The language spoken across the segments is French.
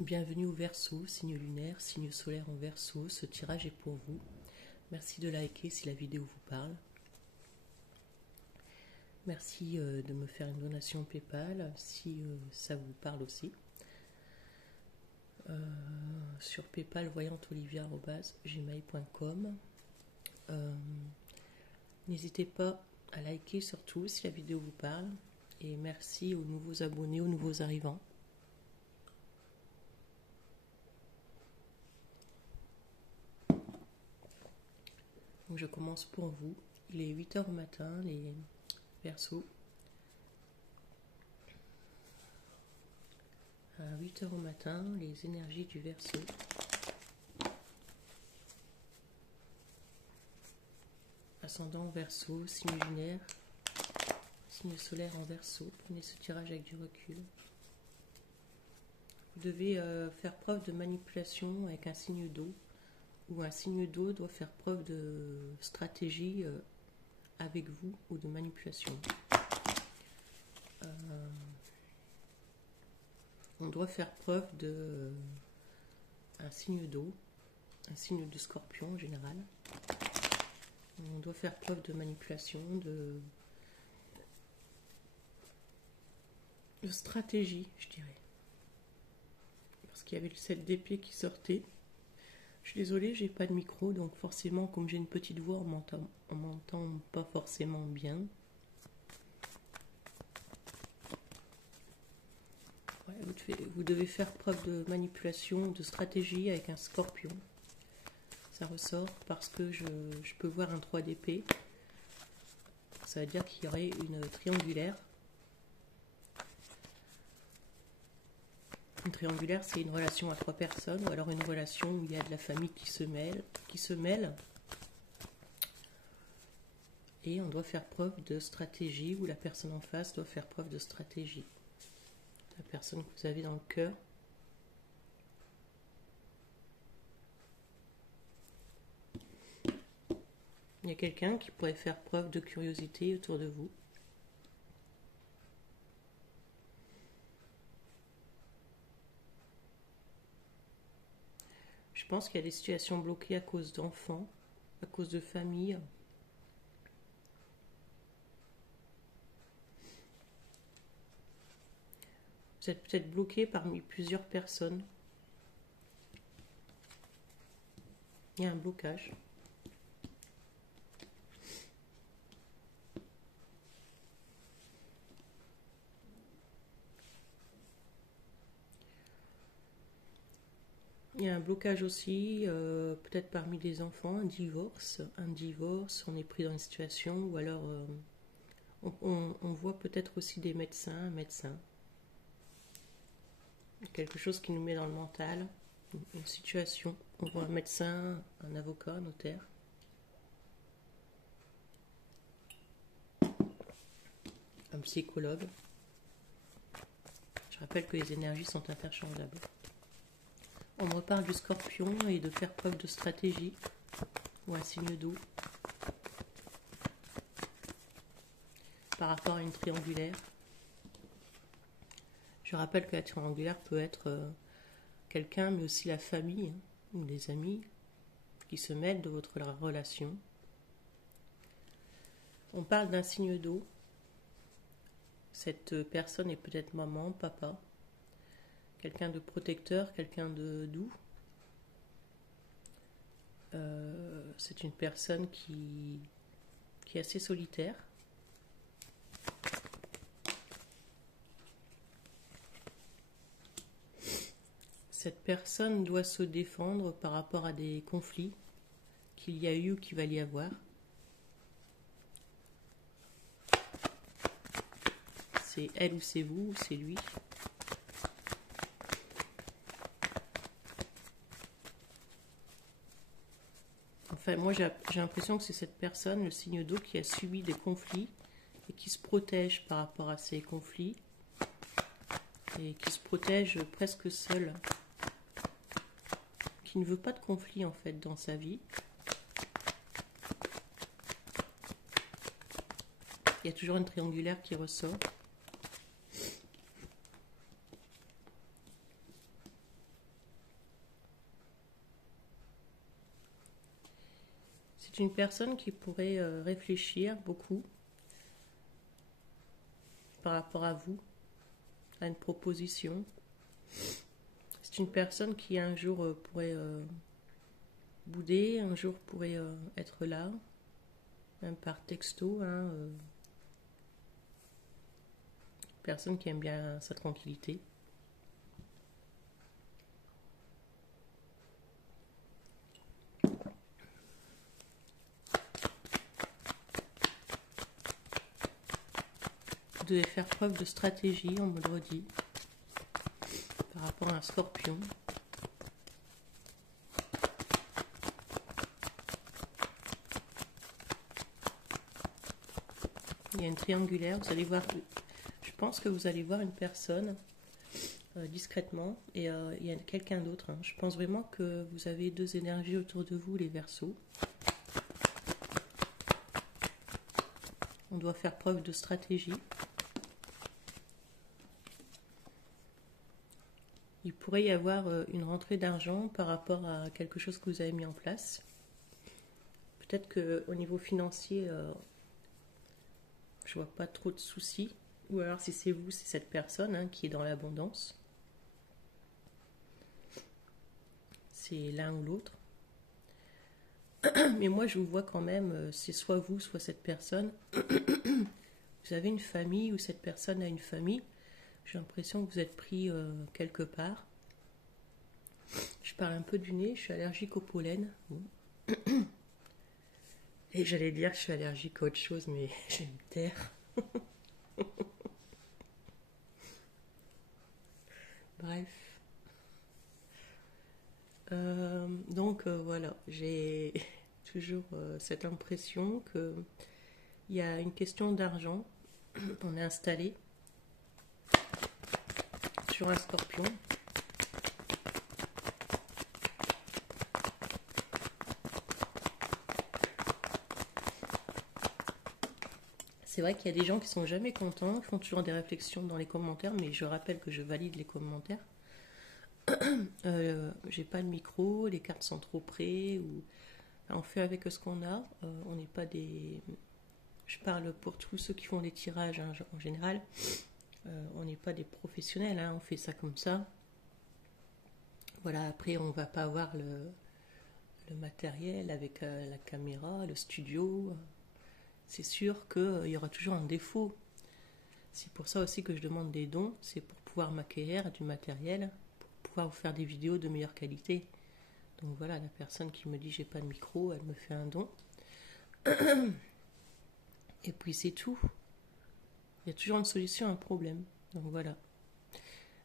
Bienvenue au Verseau, signe lunaire, signe solaire en Verseau. Ce tirage est pour vous. Merci de liker si la vidéo vous parle. Merci de me faire une donation PayPal si ça vous parle aussi. Sur PayPal, voyantolivia@gmail.com. N'hésitez pas à liker surtout si la vidéo vous parle. Et merci aux nouveaux abonnés, aux nouveaux arrivants. Donc je commence pour vous. Il est 8 h au matin, les Verseaux. À 8 h au matin, les énergies du Verseau. Ascendant Verseau, signe lunaire, signe solaire en Verseau. Prenez ce tirage avec du recul. Vous devez faire preuve de manipulation avec un signe d'eau, ou un signe d'eau doit faire preuve de stratégie avec vous ou de manipulation. On doit faire preuve de un signe d'eau, un signe de Scorpion en général. On doit faire preuve de manipulation, de stratégie, je dirais. Parce qu'il y avait le 7 d'épée qui sortait. Je suis désolée, j'ai pas de micro, donc forcément, comme j'ai une petite voix, on m'entend pas forcément bien. Ouais, vous devez faire preuve de manipulation, de stratégie avec un Scorpion. Ça ressort parce que je peux voir un 3 d'épée. Ça veut dire qu'il y aurait une triangulaire. Une triangulaire, c'est une relation à 3 personnes, ou alors une relation où il y a de la famille qui se mêle. Et on doit faire preuve de stratégie, ou la personne en face doit faire preuve de stratégie. La personne que vous avez dans le cœur. Il y a quelqu'un qui pourrait faire preuve de curiosité autour de vous. Je pense qu'il y a des situations bloquées à cause d'enfants, à cause de famille. Vous êtes peut-être bloqué parmi plusieurs personnes. Il y a un blocage. Il y a un blocage aussi, peut-être parmi les enfants, un divorce, on est pris dans une situation, ou alors on voit peut-être aussi des médecins, un médecin. Quelque chose qui nous met dans le mental, une situation. On voit un médecin, un avocat, un notaire. Un psychologue. Je rappelle que les énergies sont interchangeables. On me reparle du Scorpion et de faire preuve de stratégie, ou un signe d'eau, par rapport à une triangulaire. Je rappelle que la triangulaire peut être quelqu'un, mais aussi la famille, ou les amis, qui se mêlent de votre relation. On parle d'un signe d'eau. Cette personne est peut-être maman, papa, quelqu'un de protecteur, quelqu'un de doux. C'est une personne qui est assez solitaire. Cette personne doit se défendre par rapport à des conflits qu'il y a eu ou qu'il va y avoir. C'est elle ou c'est vous, ou c'est lui. Enfin, moi j'ai l'impression que c'est cette personne, le signe d'eau, qui a subi des conflits et qui se protège par rapport à ces conflits et qui se protège presque seul, qui ne veut pas de conflit en fait dans sa vie. Il y a toujours une triangulaire qui ressort. C'est une personne qui pourrait réfléchir beaucoup par rapport à vous, à une proposition. C'est une personne qui un jour pourrait bouder, un jour pourrait être là, même par texto. Personne qui aime bien sa tranquillité. Vous devez faire preuve de stratégie, on me le redit, par rapport à un scorpion. Il y a une triangulaire, vous allez voir, je pense que vous allez voir une personne discrètement, et il y a quelqu'un d'autre. Je pense vraiment que vous avez deux énergies autour de vous, les Verseaux. On doit faire preuve de stratégie. Il pourrait y avoir une rentrée d'argent par rapport à quelque chose que vous avez mis en place. Peut-être qu'au niveau financier, je vois pas trop de soucis. Ou alors si c'est vous, c'est cette personne qui est dans l'abondance. C'est l'un ou l'autre. Mais moi, je vous vois quand même, c'est soit vous, soit cette personne. Vous avez une famille ou cette personne a une famille. J'ai l'impression que vous êtes pris quelque part. Je parle un peu du nez, je suis allergique au pollen. Et j'allais dire que je suis allergique à autre chose, mais je vais me taire. Bref. Donc voilà, j'ai toujours cette impression qu'il y a une question d'argent. On est installé sur un scorpion. C'est vrai qu'il y a des gens qui sont jamais contents, qui font toujours des réflexions dans les commentaires, mais je rappelle que je valide les commentaires. J'ai pas le micro, les cartes sont trop près, ou on fait avec ce qu'on a. On n'est pas des. Je parle pour tous ceux qui font les tirages en général. On n'est pas des professionnels, on fait ça comme ça. Voilà, après on va pas avoir le matériel avec la caméra, le studio. C'est sûr qu'il y aura toujours un défaut. C'est pour ça aussi que je demande des dons, c'est pour pouvoir m'acquérir du matériel, pour pouvoir vous faire des vidéos de meilleure qualité. Donc voilà, la personne qui me dit j'ai pas de micro, elle me fait un don. Et puis c'est tout. Il y a toujours une solution à un problème. Donc voilà.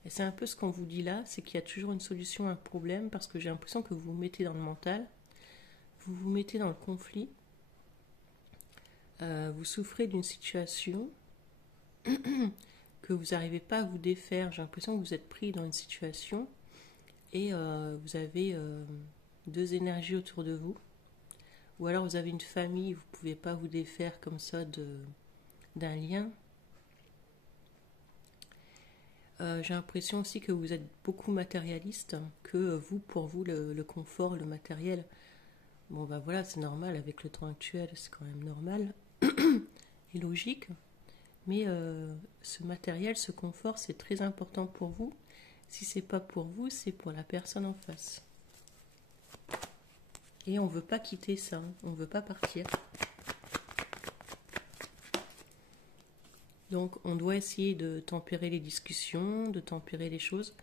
Et c'est un peu ce qu'on vous dit là, c'est qu'il y a toujours une solution à un problème, parce que j'ai l'impression que vous vous mettez dans le mental, vous vous mettez dans le conflit, vous souffrez d'une situation que vous n'arrivez pas à vous défaire. J'ai l'impression que vous êtes pris dans une situation et vous avez deux énergies autour de vous. Ou alors vous avez une famille, vous ne pouvez pas vous défaire comme ça d'un lien. J'ai l'impression aussi que vous êtes beaucoup matérialiste, que vous, pour vous, le confort, le matériel, bon ben voilà, c'est normal, avec le temps actuel, c'est quand même normal et logique. Mais ce matériel, ce confort, c'est très important pour vous. Si c'est pas pour vous, c'est pour la personne en face. Et on veut pas quitter ça, on veut pas partir. Donc on doit essayer de tempérer les discussions, de tempérer les choses.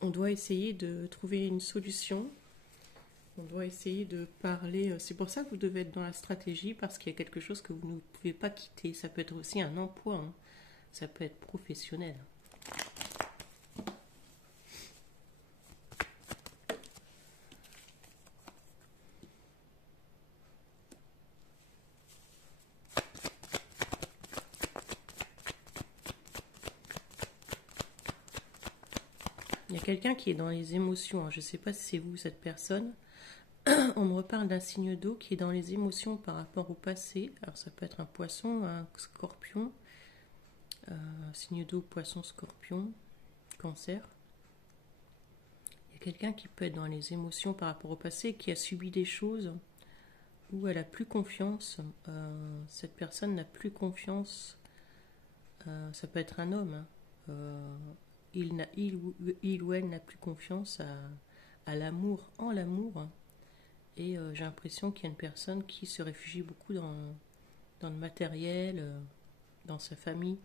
On doit essayer de trouver une solution. On doit essayer de parler. C'est pour ça que vous devez être dans la stratégie, parce qu'il y a quelque chose que vous ne pouvez pas quitter. Ça peut être aussi un emploi, ça peut être professionnel. Il y a quelqu'un qui est dans les émotions. Je ne sais pas si c'est vous, cette personne. On me reparle d'un signe d'eau qui est dans les émotions par rapport au passé. Alors ça peut être un poisson, un scorpion, signe d'eau, poisson, scorpion, cancer. Il y a quelqu'un qui peut être dans les émotions par rapport au passé, qui a subi des choses où elle a plus confiance. Cette personne n'a plus confiance. Ça peut être un homme. Il ou elle n'a plus confiance à l'amour, en l'amour. Et j'ai l'impression qu'il y a une personne qui se réfugie beaucoup dans le matériel, dans sa famille.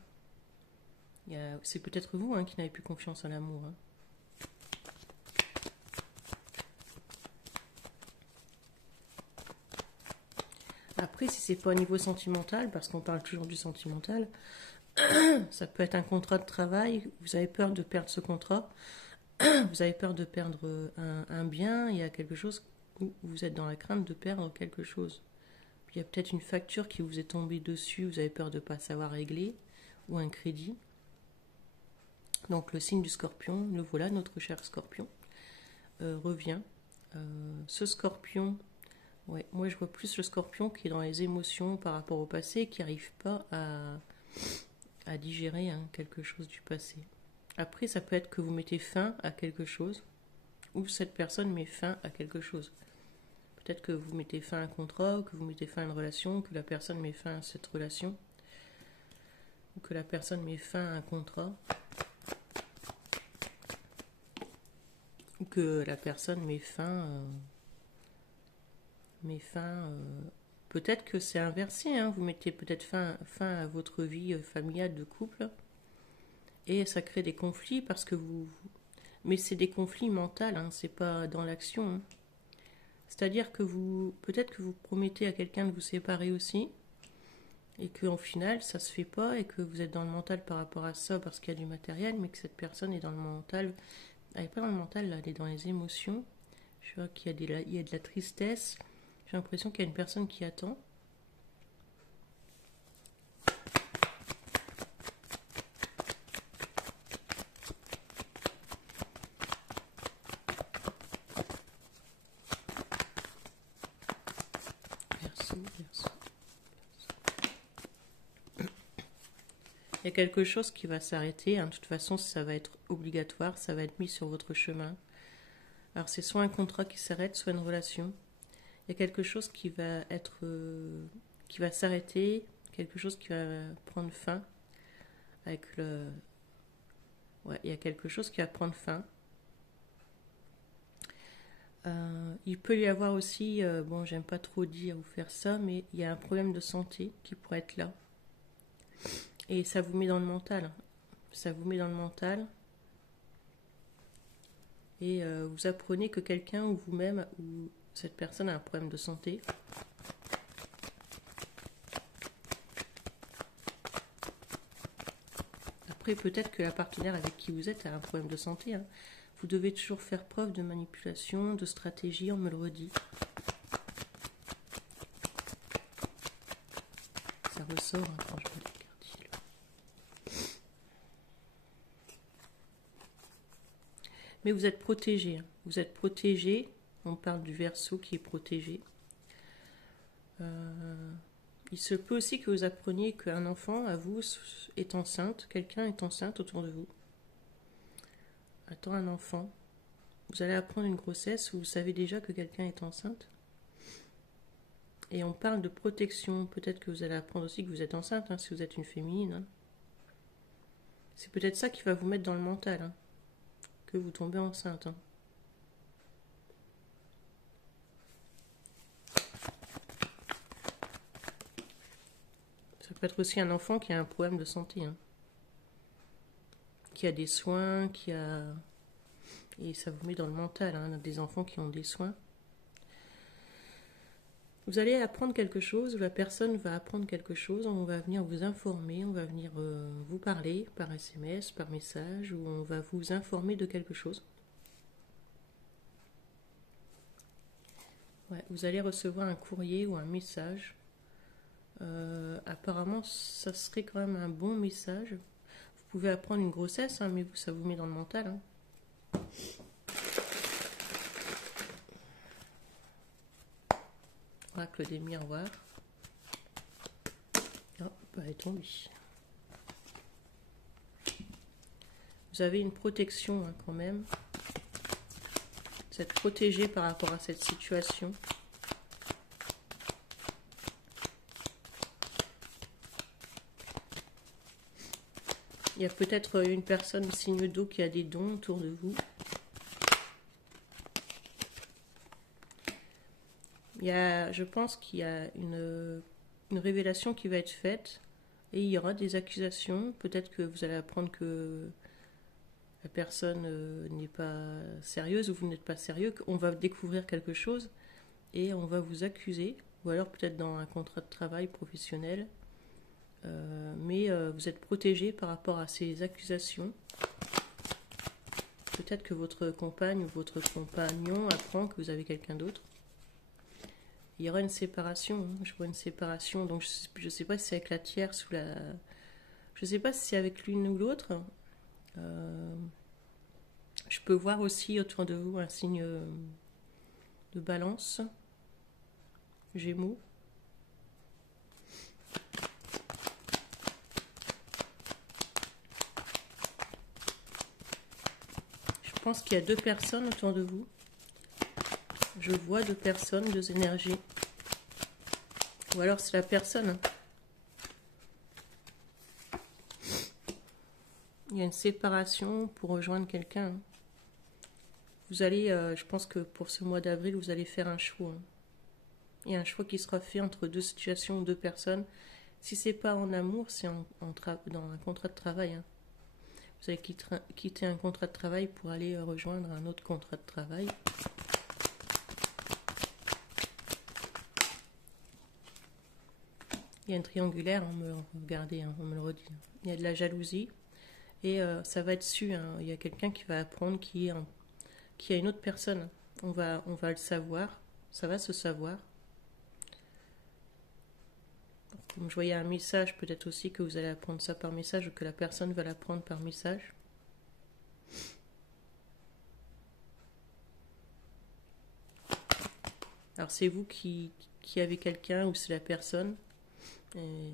C'est peut-être vous qui n'avez plus confiance en l'amour. Après, si c'est pas au niveau sentimental, parce qu'on parle toujours du sentimental, ça peut être un contrat de travail, vous avez peur de perdre ce contrat, vous avez peur de perdre un bien, il y a quelque chose où vous êtes dans la crainte de perdre quelque chose. Puis il y a peut-être une facture qui vous est tombée dessus, vous avez peur de ne pas savoir régler, ou un crédit. Donc le signe du scorpion, le voilà, notre cher scorpion, revient. Ce scorpion, ouais, moi je vois plus le scorpion qui est dans les émotions par rapport au passé, qui n'arrive pas à digérer quelque chose du passé. Après, ça peut être que vous mettez fin à quelque chose, ou cette personne met fin à quelque chose. Peut-être que vous mettez fin à un contrat, ou que vous mettez fin à une relation, que la personne met fin à cette relation, ou que la personne met fin à un contrat, ou que la personne met fin... peut-être que c'est inversé, vous mettez peut-être fin à votre vie familiale de couple, et ça crée des conflits parce que vous... Mais c'est des conflits mentaux, c'est pas dans l'action. C'est-à-dire que peut-être que vous promettez à quelqu'un de vous séparer aussi, et qu'au final, ça se fait pas, et que vous êtes dans le mental par rapport à ça parce qu'il y a du matériel, mais que cette personne est dans le mental. Elle n'est pas dans le mental, là, elle est dans les émotions. Je vois qu'il y a de la tristesse. J'ai l'impression qu'il y a une personne qui attend. Verseau. Il y a quelque chose qui va s'arrêter. De toute façon, ça va être obligatoire, ça va être mis sur votre chemin. Alors c'est soit un contrat qui s'arrête, soit une relation. Il y a quelque chose qui va s'arrêter, quelque chose qui va prendre fin avec le... Ouais, il y a quelque chose qui va prendre fin. Il peut y avoir aussi, bon, j'aime pas trop dire ou faire ça, mais il y a un problème de santé qui pourrait être là. Et ça vous met dans le mental. Ça vous met dans le mental. Et vous apprenez que quelqu'un ou vous-même ou cette personne a un problème de santé. Après, peut-être que la partenaire avec qui vous êtes a un problème de santé. Vous devez toujours faire preuve de manipulation, de stratégie, on me le redit. Ça ressort quand je vois les cartes. Mais vous êtes protégé. Vous êtes protégé. On parle du Verseau qui est protégé. Il se peut aussi que vous appreniez qu'un enfant, à vous, est enceinte. Quelqu'un est enceinte autour de vous. Attends un enfant. Vous allez apprendre une grossesse où vous savez déjà que quelqu'un est enceinte. Et on parle de protection. Peut-être que vous allez apprendre aussi que vous êtes enceinte, si vous êtes une féminine. C'est peut-être ça qui va vous mettre dans le mental, que vous tombez enceinte. Ça peut être aussi un enfant qui a un problème de santé, qui a des soins, et ça vous met dans le mental, des enfants qui ont des soins. Vous allez apprendre quelque chose, la personne va apprendre quelque chose, on va venir vous informer, on va venir vous parler par SMS, par message, ou on va vous informer de quelque chose. Ouais, vous allez recevoir un courrier ou un message. Apparemment, ça serait quand même un bon message. Vous pouvez apprendre une grossesse, mais ça vous met dans le mental. Oracle des miroirs. Oh, elle est tombée. Vous avez une protection quand même. Vous êtes protégé par rapport à cette situation. Il y a peut-être une personne signe d'eau qui a des dons autour de vous. Je pense qu'il y a une révélation qui va être faite et il y aura des accusations. Peut-être que vous allez apprendre que la personne n'est pas sérieuse ou vous n'êtes pas sérieux, qu'on va découvrir quelque chose et on va vous accuser, ou alors peut-être dans un contrat de travail professionnel, mais vous êtes protégé par rapport à ces accusations. Peut-être que votre compagne ou votre compagnon apprend que vous avez quelqu'un d'autre. Il y aura une séparation, hein. Je vois une séparation, donc je ne sais pas si c'est avec la tierce ou la... Je ne sais pas si c'est avec l'une ou l'autre. Je peux voir aussi autour de vous un signe de balance, Gémeaux. Je pense qu'il y a deux personnes autour de vous. Je vois deux personnes, deux énergies. Ou alors c'est la personne. Il y a une séparation pour rejoindre quelqu'un. Vous allez, je pense que pour ce mois d'avril, vous allez faire un choix. Il y a un choix qui sera fait entre deux situations, deux personnes. Si c'est pas en amour, c'est dans un contrat de travail. Vous allez quitter un contrat de travail pour aller rejoindre un autre contrat de travail. Il y a une triangulaire, regardez, on me le redit. Il y a de la jalousie et ça va être su. Il y a quelqu'un qui va apprendre qui a une autre personne. On va le savoir, ça va se savoir. Comme je voyais un message, peut-être aussi que vous allez apprendre ça par message ou que la personne va l'apprendre par message. Alors c'est vous qui avez quelqu'un ou c'est la personne. Et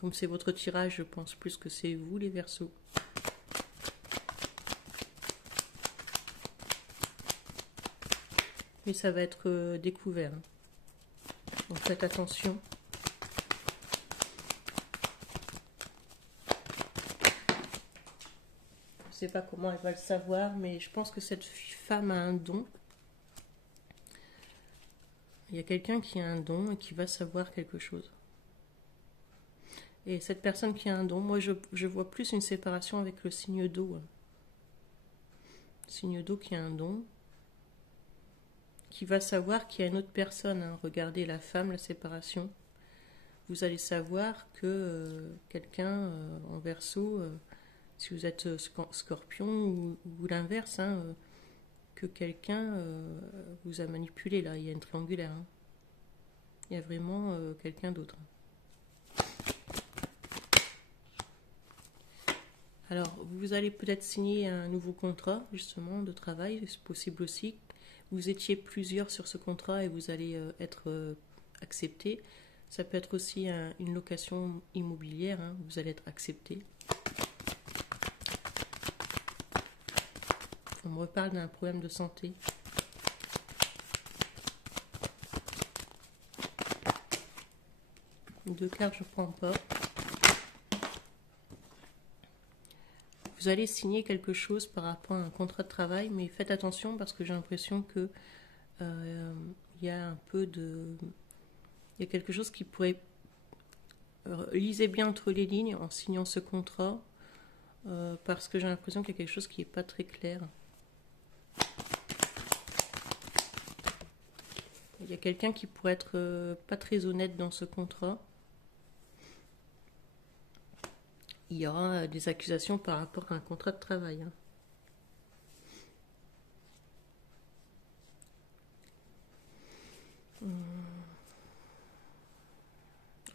comme c'est votre tirage, je pense plus que c'est vous les Verseaux. Mais ça va être découvert. Donc faites attention. Je ne sais pas comment elle va le savoir, mais je pense que cette femme a un don. Il y a quelqu'un qui a un don et qui va savoir quelque chose. Et cette personne qui a un don, moi je vois plus une séparation avec le signe d'eau. Signe d'eau qui a un don, qui va savoir qu'il y a une autre personne. Regardez la femme, la séparation. Vous allez savoir que quelqu'un en Verseau, si vous êtes Scorpion ou l'inverse, que quelqu'un vous a manipulé là. Il y a une triangulaire. Il y a vraiment quelqu'un d'autre. Alors, vous allez peut-être signer un nouveau contrat, justement, de travail, c'est possible aussi. Vous étiez plusieurs sur ce contrat et vous allez être accepté. Ça peut être aussi une location immobilière, vous allez être accepté. On me reparle d'un problème de santé. Deux cartes, je ne prends pas. Vous allez signer quelque chose par rapport à un contrat de travail, mais faites attention parce que j'ai l'impression que il y a un peu de... Il y a quelque chose qui pourrait... lisez bien entre les lignes en signant ce contrat, parce que j'ai l'impression qu'il y a quelque chose qui n'est pas très clair. Il y a quelqu'un qui pourrait être pas très honnête dans ce contrat. Il y aura des accusations par rapport à un contrat de travail. On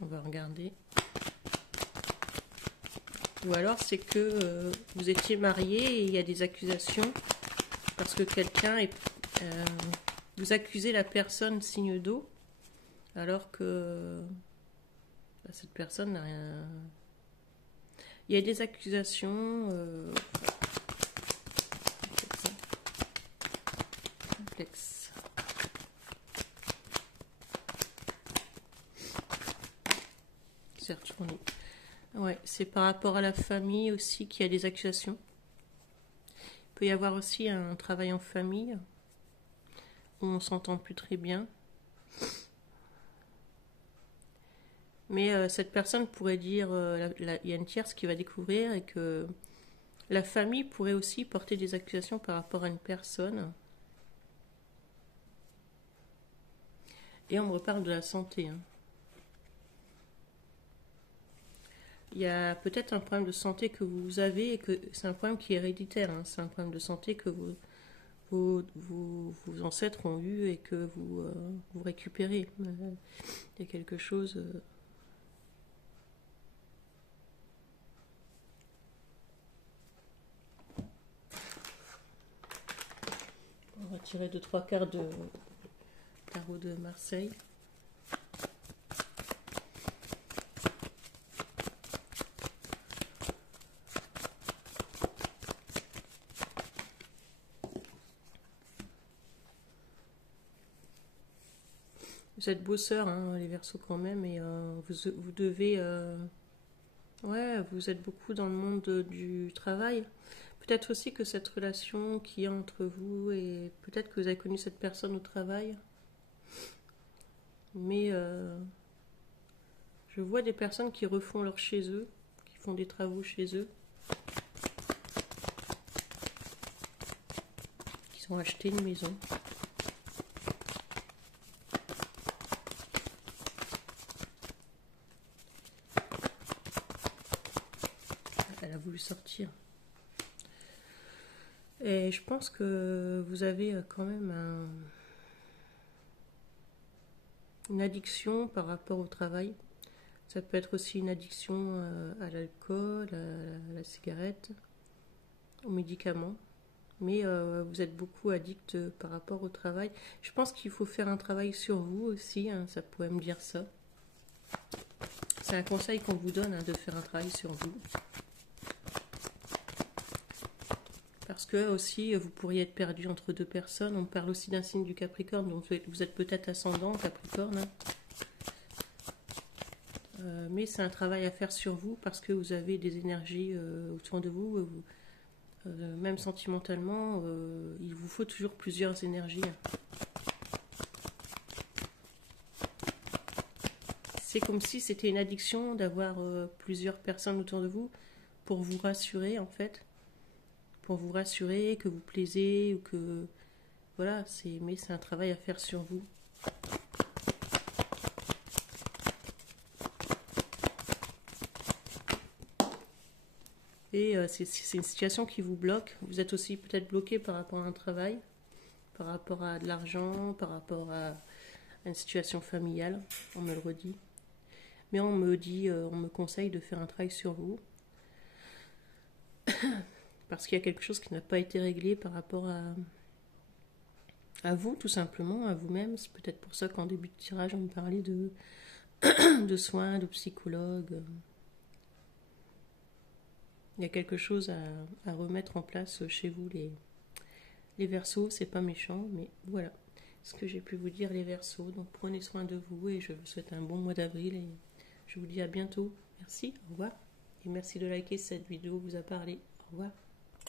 va regarder. Ou alors c'est que vous étiez marié et il y a des accusations parce que quelqu'un est... vous accusez la personne signe d'eau alors que cette personne n'a rien... Il y a des accusations. complexe. C'est retourné. Ouais, c'est par rapport à la famille aussi qu'il y a des accusations. Il peut y avoir aussi un travail en famille où on s'entend plus très bien. Mais cette personne pourrait dire, il y a une tierce qui va découvrir et que la famille pourrait aussi porter des accusations par rapport à une personne. Et on me reparle de la santé. Hein. Il y a peut-être un problème de santé que vous avez et que c'est un problème qui est héréditaire. Hein. C'est un problème de santé que vos ancêtres ont eu et que vous récupérez. Il y a quelque chose... On va tirer 2-3 cartes de tarot de Marseille. Vous êtes bosseurs, hein, les Verseaux quand même, et vous devez... ouais, vous êtes beaucoup dans le monde du travail. Peut-être aussi que cette relation qu'il y a entre vous, et peut-être que vous avez connu cette personne au travail, mais je vois des personnes qui refont leur chez eux, qui font des travaux chez eux, qui ont acheté une maison. Elle a voulu sortir. Et je pense que vous avez quand même une addiction par rapport au travail. Ça peut être aussi une addiction à l'alcool, à la cigarette, aux médicaments. Mais vous êtes beaucoup addict par rapport au travail. Je pense qu'il faut faire un travail sur vous aussi, hein, ça pourrait me dire ça. C'est un conseil qu'on vous donne, hein, de faire un travail sur vous. Parce que aussi, vous pourriez être perdu entre deux personnes. On parle aussi d'un signe du Capricorne, donc vous êtes peut-être ascendant Capricorne. Hein. Mais c'est un travail à faire sur vous parce que vous avez des énergies autour de vous. Même sentimentalement, il vous faut toujours plusieurs énergies. C'est comme si c'était une addiction d'avoir plusieurs personnes autour de vous pour vous rassurer en fait. Pour vous rassurer que vous plaisez ou que... Voilà, mais c'est un travail à faire sur vous. Et c'est une situation qui vous bloque. Vous êtes aussi peut-être bloqué par rapport à un travail, par rapport à de l'argent, par rapport à une situation familiale, on me le redit. Mais on me conseille de faire un travail sur vous. Parce qu'il y a quelque chose qui n'a pas été réglé par rapport à vous, tout simplement, à vous-même. C'est peut-être pour ça qu'en début de tirage, on me parlait de soins, de psychologue. Il y a quelque chose à remettre en place chez vous, les Verseaux. C'est pas méchant, mais voilà ce que j'ai pu vous dire, les Verseaux. Donc prenez soin de vous et je vous souhaite un bon mois d'avril et je vous dis à bientôt. Merci, au revoir. Et merci de liker si cette vidéo vous a parlé. Au revoir.